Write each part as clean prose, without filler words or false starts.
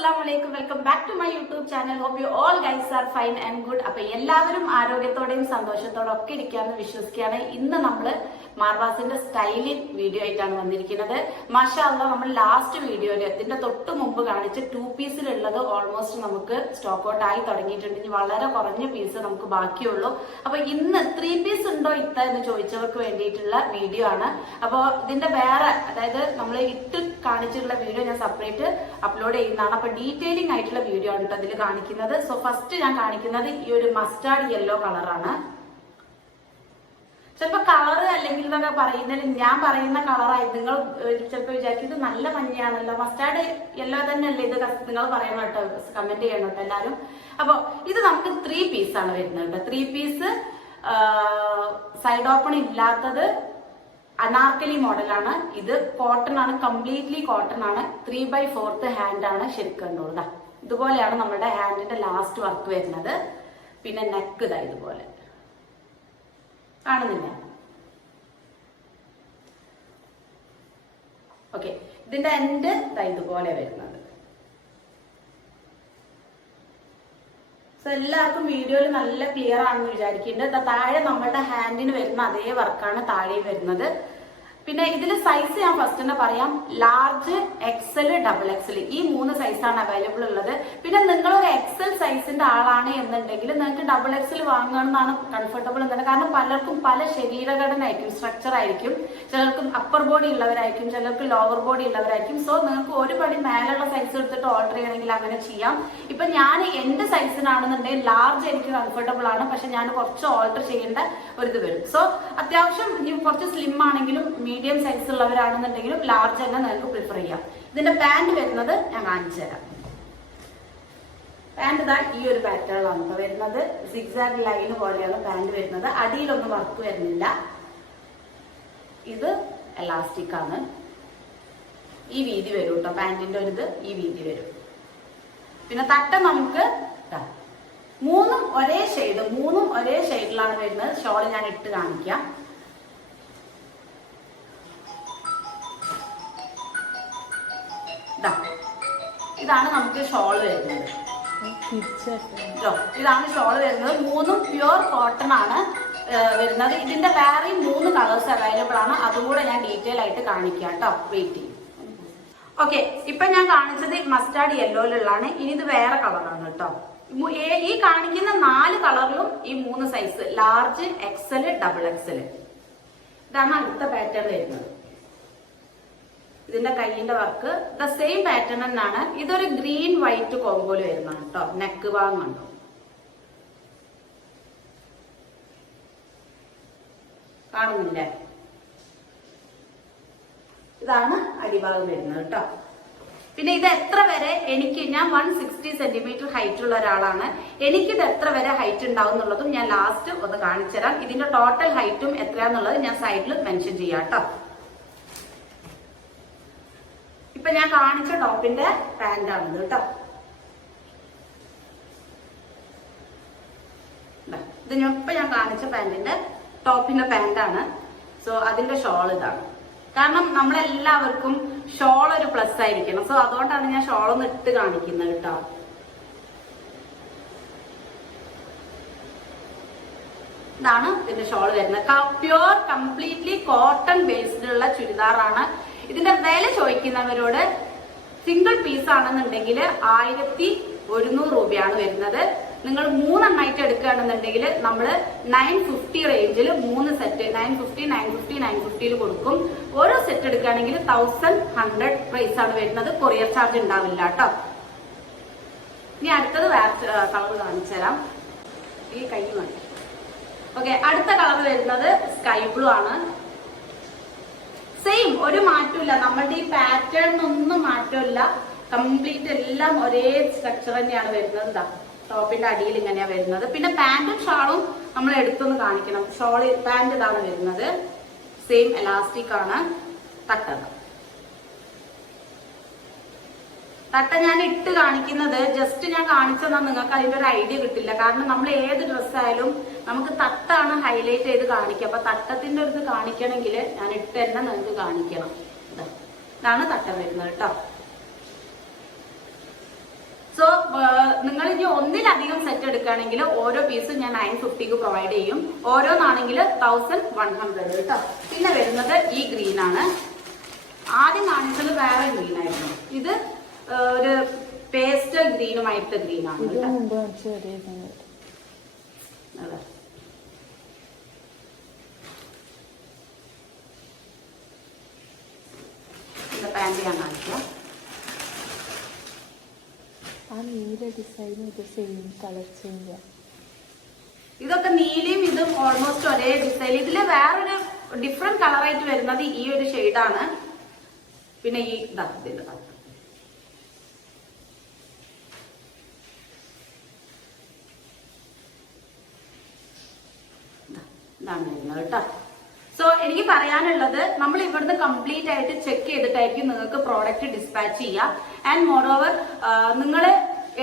Assalamualaikum. Welcome back to my YouTube channel. Hope you all guys are fine and good. അപ്പോൾ എല്ലാവരും ആരോഗ്യത്തോടെയും സന്തോഷത്തോടെ ഒക്കെ ഇരിക്കാമെന്ന് വിശ്വസിക്കുകയാണ്. ഇന്ന് നമ്മൾ മാർവാസിന്റെ സ്റ്റൈലിംഗ് വീഡിയോ ആയിട്ടാണ് വന്നിരിക്കുന്നത്. മാഷാ അല്ലാഹ്, നമ്മൾ ലാസ്റ്റ് വീഡിയോയിൽ ഇതിന്റെ തൊട്ട് മുമ്പ് കാണിച്ച 2 പീസിലുള്ളത് ഓൾമോസ്റ്റ് നമുക്ക് സ്റ്റോക്ക് ഔട്ട് ആയി തുടങ്ങിയിട്ടുണ്ട്. ഇനി വളരെ കുറഞ്ഞ പീസ് നമുക്ക് ബാക്കിയുള്ളൂ. അപ്പൊ ഇന്ന് 3 പീസ് ഉണ്ടോ ഇത്ത എന്ന് ചോദിച്ചവർക്ക് വേണ്ടിയിട്ടുള്ള വീഡിയോ ആണ്. അപ്പോൾ ഇതിന്റെ വേറെ, അതായത് നമ്മൾ ഇട്ട് കാണിച്ചിട്ടുള്ള വീഡിയോ ഞാൻ സെപ്പറേറ്റ് അപ്ലോഡ് ചെയ്യുന്നതാണ്. അപ്പൊ ഡീറ്റെയിലിംഗ് ആയിട്ടുള്ള വീഡിയോ ആണ് അതിൽ കാണിക്കുന്നത്. സോ ഫസ്റ്റ് ഞാൻ കാണിക്കുന്നത് ഈ ഒരു മസ്റ്റാർഡ് യെല്ലോ കളറാണ്. ചിലപ്പോ കളറ് അല്ലെങ്കിൽ എന്നൊക്കെ പറയുന്നതിൽ ഞാൻ പറയുന്ന കളറായി നിങ്ങൾ ചിലപ്പോൾ വിചാരിക്കും ഇത് നല്ല മഞ്ഞയാണല്ലോ, മസ്റ്റാർഡ് യെല്ലോ തന്നെയല്ലേ ഇത്, നിങ്ങൾ പറയണം കേട്ടോ, കമന്റ് ചെയ്യണം കേട്ടോ എല്ലാവരും. അപ്പൊ ഇത് നമുക്ക് 3 പീസാണ് വരുന്നത് കേട്ടോ. 3 പീസ് സൈഡ് ഓപ്പൺ ഇല്ലാത്തത് അനാർക്കലി മോഡലാണ്. ഇത് കോട്ടൺ ആണ്, കംപ്ലീറ്റ്ലി കോട്ടൺ ആണ്. 3/4 ഹാൻഡ് ആണ് ശരിക്കും കണ്ടോളൂ. ഇതുപോലെയാണ് നമ്മുടെ ഹാൻഡിന്റെ ലാസ്റ്റ് വർക്ക് വരുന്നത്. പിന്നെ നെക്ക് ഇതാ ഇതുപോലെ കാണുന്നില്ല. ഓക്കെ, ഇതിന്റെ എൻഡ് ഇതാ ഇതുപോലെ വരുന്നത്. സോ എല്ലാവർക്കും വീഡിയോയിൽ നല്ല ക്ലിയർ ആണെന്ന് വിചാരിക്കുന്നുണ്ട്. താഴെ നമ്മുടെ ഹാൻഡിന് വരുന്ന അതേ വർക്കാണ് താഴെ വരുന്നത്. പിന്നെ ഇതിൽ സൈസ് ഞാൻ ഫസ്റ്റ് തന്നെ പറയാം. ലാർജ്, എക്സൽ, ഡബിൾ എക്സൽ, ഈ 3 സൈസാണ് അവൈലബിൾ ഉള്ളത്. പിന്നെ നിങ്ങളൊരു എക്സൽ സൈസിന്റെ ആളാണ് എന്നുണ്ടെങ്കിൽ നിങ്ങൾക്ക് ഡബിൾ എക്സൽ വാങ്ങണമെന്നാണ് കംഫർട്ടബിൾ എന്നുള്ളത്. കാരണം പലർക്കും പല ശരീരഘടന ആയിരിക്കും, സ്ട്രക്ചർ ആയിരിക്കും. ചിലർക്കും അപ്പർ ബോഡി ഉള്ളവരായിരിക്കും, ചിലർക്ക് ലോവർ ബോഡി ഉള്ളവരായിരിക്കും. സോ നിങ്ങൾക്ക് ഒരു പടി മേലുള്ള സൈസ് എടുത്തിട്ട് ഓർഡർ ചെയ്യണമെങ്കിൽ അങ്ങനെ ചെയ്യാം. ഇപ്പൊ ഞാൻ എന്റെ സൈസിനാണെന്നുണ്ടെങ്കിൽ ലാർജ് എനിക്ക് കംഫർട്ടബിൾ ആണ്, പക്ഷെ ഞാൻ കുറച്ച് ഓൾട്ടർ ചെയ്യേണ്ട ഒരിത് വരും. സോ അത്യാവശ്യം കുറച്ച് സ്ലിം ആണെങ്കിലും മീഡിയം സൈസ് ഉള്ളവരാണെന്നുണ്ടെങ്കിലും ലാർജ് തന്നെ നിങ്ങൾക്ക് പ്രിഫർ ചെയ്യാം. ഇതിന്റെ പാന്റ് വരുന്നത് ഞാൻ കാണിച്ചു തരാം. പാന്റ് ഇതാ ഈ ഒരു പാറ്റേണിലാണ് വരുന്നത്. സിഗ്സാഗ് ലൈൻ പോലെയാണ് പാന്റ് വരുന്നത്. അടിയിലൊന്നും വർക്ക് വരുന്നില്ല. ഇത് എലാസ്റ്റിക് ആണ്. ഈ വീതി വരും കേട്ടോ, പാന്റിന്റെ ഒരു ഇത് ഈ വീതി വരും. പിന്നെ തട്ട നമുക്ക് 3 ഒരേ ഷെയ്ഡിലാണ് വരുന്നത്. ഷോള് ഞാൻ ഇട്ട് കാണിക്കാം. ഇതാണ് നമുക്ക് ഷോള് വരുന്നത്. ഇതാണ് ഷോള് വരുന്നത്. 3 പ്യുവർ കോട്ടൺ ആണ് വരുന്നത്. ഇതിന്റെ വേറെയും 3 കളേഴ്സ് അവൈലബിൾ ആണ്. അതും കൂടെ ഞാൻ ഡീറ്റെയിൽ ആയിട്ട് കാണിക്കാം കേട്ടോ. വെയിറ്റ് ചെയ്യും. ഓക്കെ, ഇപ്പൊ ഞാൻ കാണിച്ചത് മസ്റ്റാർഡ് യെല്ലോയിലുള്ളതാണ്. ഇനി ഇത് വേറെ കളറാണ് കേട്ടോ. ഈ കാണിക്കുന്ന 4 കളറിലും ഈ 3 size large, XL, double XL. ഇതാണ് അടുത്ത പാറ്റേൺ വരുന്നത്. ഇതിന്റെ കൈയിന്റെ വർക്ക് ദ സെയിം പാറ്റേൺ തന്നെയാണ്. ഇതൊരു ഗ്രീൻ വൈറ്റ് കോമ്പോയിൽ വരുന്നതാണ് കേട്ടോ. നെക്ക് ഭാഗം കണ്ടോ, കാണുന്നില്ലേ? ഇതാണ് അടിഭാഗം വരുന്നത് കേട്ടോ. പിന്നെ ഇത് എത്ര വരെ ഞാൻ 160 സെന്റിമീറ്റർ ഹൈറ്റ് ഉള്ള ഒരാളാണ്. എനിക്കിത് എത്ര വരെ ഹൈറ്റ് ഉണ്ടാവും എന്നുള്ളതും ഞാൻ ലാസ്റ്റ് ഒന്ന് കാണിച്ചു തരാം. ഇതിന്റെ ടോട്ടൽ ഹൈറ്റും എത്രയാന്നുള്ളത് ഞാൻ സൈഡിൽ മെൻഷൻ ചെയ്യാം കേട്ടോ. ഇപ്പൊ ഞാൻ കാണിച്ച ടോപ്പിന്റെ പാന്റ് ആണിത് കേട്ടോ. ഇത് ഞാൻ കാണിച്ച പാന്റിന്റെ ടോപ്പിന്റെ പാന്റാണ്. സോ അതിന്റെ ഷോൾ ഇതാണ്. കാരണം നമ്മളെല്ലാവർക്കും ഷോൾ ഒരു പ്ലസ് ആയിരിക്കണം. സോ അതുകൊണ്ടാണ് ഞാൻ ഷോൾ ഒന്ന് ഇട്ട് കാണിക്കുന്നത് കേട്ടോ. ഇതാണ് ഇതിന്റെ ഷോൾ വരുന്നത്. പ്യുവർ കംപ്ലീറ്റ്ലി കോട്ടൺ ബേസ്ഡ് ഉള്ള ചുരിദാറാണ്. ഇതിന്റെ വില ചോദിക്കുന്നവരോട് സിംഗിൾ പീസ് ആണെന്നുണ്ടെങ്കിൽ 1100 രൂപയാണ് വരുന്നത്. നിങ്ങൾ 3 എണ്ണമായിട്ട് എടുക്കുകയാണെന്നുണ്ടെങ്കിൽ നമ്മൾ 950 റേഞ്ചിൽ 3 സെറ്റ് 950 കൊടുക്കും. ഓരോ സെറ്റ് എടുക്കുകയാണെങ്കിൽ 1100 പ്രൈസ് ആണ് വരുന്നത്. കൊറിയർ ചാർജ് ഉണ്ടാവില്ല കേട്ടോ. ഇനി അടുത്തത് വേറെ കളർ കാണിച്ചു തരാം. ഈ കൈ മതി. ഓക്കെ, അടുത്ത കളർ വരുന്നത് സ്കൈ ബ്ലൂ ആണ്. സെയിം, ഒരു മാറ്റമില്ല. നമ്മളുടെ ഈ പാറ്റേണിനൊന്നും മാറ്റമില്ല. കംപ്ലീറ്റ് എല്ലാം ഒരേ സ്ട്രക്ചർ തന്നെയാണ് വരുന്നത്. ടോപ്പിന്റെ അടിയിൽ ഇങ്ങനെയാ വരുന്നത്. പിന്നെ പാന്റും ഷാളും നമ്മൾ എടുത്തൊന്ന് കാണിക്കണം. ഷോള് പാന്റ് ഇതാണ് വരുന്നത്. സെയിം എലാസ്റ്റിക് ആണ്. തട്ട ഞാൻ ഇട്ട് കാണിക്കുന്നത് ജസ്റ്റ് ഞാൻ കാണിച്ചെന്നാൽ നിങ്ങൾക്ക് അതിന്റെ ഒരു ഐഡിയ കിട്ടില്ല. കാരണം നമ്മൾ ഏത് ഡ്രസ്സായാലും നമുക്ക് തട്ടാണ് ഹൈലൈറ്റ് ചെയ്ത് കാണിക്കുക. അപ്പൊ തട്ടത്തിന്റെ ഒരു ഇത് കാണിക്കണമെങ്കിൽ ഞാൻ ഇട്ട് തന്നെ നിങ്ങൾക്ക് കാണിക്കണം. ഇതാണ് തട്ടം വരുന്നത് കേട്ടോ. ഇനി ഒന്നിലധികം സെറ്റ് എടുക്കുകയാണെങ്കിൽ ഓരോ പീസും ഞാൻ 950 പ്രൊവൈഡ് ചെയ്യും. ഓരോന്നാണെങ്കിൽ 1100 കേട്ടോ. പിന്നെ വരുന്നത് ഈ ഗ്രീൻ ആണ്. ആദ്യം കാണിച്ചത് വേറെ ഗ്രീൻ ആയിരുന്നു. ഇത് ഒരു പേസ്റ്റൽ ഗ്രീനുമായിട്ട് ഗ്രീൻ ആണ്. പാന്റ് ഞാൻ കാണിക്കാം. ഇതൊക്കെ നീലയും ഇതും ഓൾമോസ്റ്റ് ഒരേ ഡിസൈൻ. ഇതില് വേറൊരു ഡിഫറെന്റ് കളറായിട്ട് വരുന്നത് ഈ ഒരു ഷെയ്ഡാണ്. പിന്നെ ഈ ഇതിന്റെ ഇതാണ് വരുന്നത് കേട്ടോ. സോ എനിക്ക് പറയാനുള്ളത്, നമ്മൾ ഇവിടുന്ന് കംപ്ലീറ്റ് ആയിട്ട് ചെക്ക് ചെയ്തിട്ടായിരിക്കും നിങ്ങൾക്ക് പ്രോഡക്റ്റ് ഡിസ്പാച്ച് ചെയ്യുക. ആൻഡ് മോറോവർ നിങ്ങൾ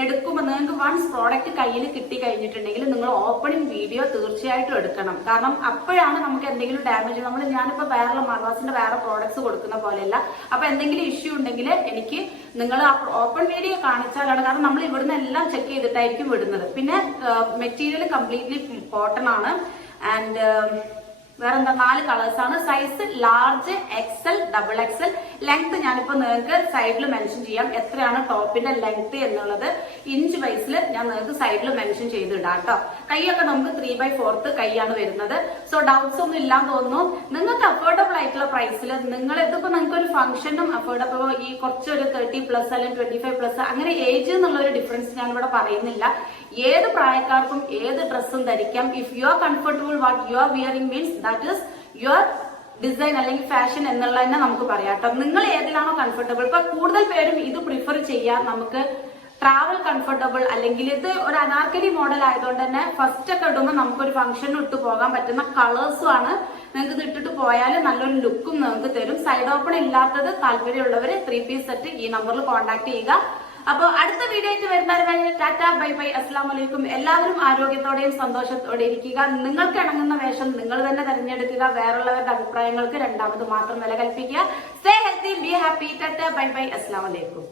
എടുക്കുമ്പോൾ നിങ്ങൾക്ക് വൺസ് പ്രോഡക്റ്റ് കയ്യിൽ കിട്ടി കഴിഞ്ഞിട്ടുണ്ടെങ്കിൽ നിങ്ങൾ ഓപ്പണിംഗ് വീഡിയോ തീർച്ചയായിട്ടും എടുക്കണം. കാരണം അപ്പോഴാണ് നമുക്ക് എന്തെങ്കിലും ഡാമേജ്, ഞാനിപ്പോൾ വേറെ മർവാസിന്റെ വേറെ പ്രോഡക്ട്സ് കൊടുക്കുന്ന പോലെയല്ല. അപ്പൊ എന്തെങ്കിലും ഇഷ്യൂ ഉണ്ടെങ്കിൽ എനിക്ക് നിങ്ങൾ ആ ഓപ്പൺ വീഡിയോ കാണിച്ചാലാണ്. കാരണം നമ്മൾ ഇവിടുന്ന് എല്ലാം ചെക്ക് ചെയ്തിട്ടായിരിക്കും വിടുന്നത്. പിന്നെ മെറ്റീരിയൽ കംപ്ലീറ്റ്ലി കോട്ടൺ ആണ്. ആൻഡ് വേറെന്താ 4 കളേഴ്സ് ആണ്. Size large, XL, XXL. Length ഞാനിപ്പോ നിങ്ങൾക്ക് സൈഡിൽ മെൻഷൻ ചെയ്യാം എത്രയാണ് ടോപ്പിന്റെ ലെങ്ത് എന്നുള്ളത്. ഇഞ്ച് വൈസിൽ ഞാൻ നിങ്ങൾക്ക് സൈഡിൽ മെൻഷൻ ചെയ്തിടാം കേട്ടോ. കൈയൊക്കെ നമുക്ക് 3/4 കൈയാണ് വരുന്നത്. സോ ഡൗട്ട്സ് ഒന്നും ഇല്ലാന്ന് തോന്നുന്നു. നിങ്ങൾക്ക് അഫോർഡബിൾ ആയിട്ടുള്ള പ്രൈസിൽ ഇതിപ്പോ നിങ്ങൾക്ക് ഒരു ഫംഗ്ഷനും അഫോർഡബിൾ, ഈ കുറച്ചൊരു 30+ അല്ലെങ്കിൽ 25+ അങ്ങനെ ഏജ് എന്നുള്ള ഒരു ഡിഫറൻസ് ഞാൻ ഇവിടെ പറയുന്നില്ല. ഏത് പ്രായക്കാർക്കും ഏത് ഡ്രസ്സും ധരിക്കാം. If you are comfortable what you are wearing means that is your design അല്ലെങ്കിൽ ഫാഷൻ എന്നുള്ളത് തന്നെ നമുക്ക് പറയാം കേട്ടോ. നിങ്ങൾ ഏതിലാണോ കംഫർട്ടബിൾ. ഇപ്പൊ കൂടുതൽ പേരും ഇത് പ്രിഫർ ചെയ്യാം. നമുക്ക് ട്രാവൽ കംഫർട്ടബിൾ, അല്ലെങ്കിൽ ഇത് ഒരു അനാർക്കലി മോഡൽ ആയതുകൊണ്ട് തന്നെ ഫസ്റ്റ് ഒക്കെ ഇടുമ്പോൾ നമുക്കൊരു ഫംഗ്ഷന് ഇട്ട് പോകാൻ പറ്റുന്ന കളേഴ്സും ആണ്. നിങ്ങൾക്ക് ഇത് ഇട്ടിട്ട് പോയാൽ നല്ലൊരു ലുക്കും നിങ്ങൾക്ക് തരും. സൈഡ് ഓപ്പൺ ഇല്ലാത്തത് താല്പര്യമുള്ളവർ 3 പീസ് സെറ്റ് ഈ നമ്പറിൽ കോൺടാക്ട് ചെയ്യുക. അപ്പൊ അടുത്ത വീഡിയോ ആയിട്ട് വരുന്നവരെ ടാറ്റ, ബൈ ബൈ, അസ്സലാം വലൈക്കും. എല്ലാവരും ആരോഗ്യത്തോടെയും സന്തോഷത്തോടെ ഇരിക്കുക. നിങ്ങൾക്ക് ഇണങ്ങുന്ന വേഷം നിങ്ങൾ തന്നെ തിരഞ്ഞെടുക്കുക. വേറുള്ളവരുടെ അഭിപ്രായങ്ങൾക്ക് രണ്ടാമത് മാത്രം വില കൽപ്പിക്കുക. Stay healthy, be happy. Tata, bye bye, അസ്സലാം വലൈക്കും.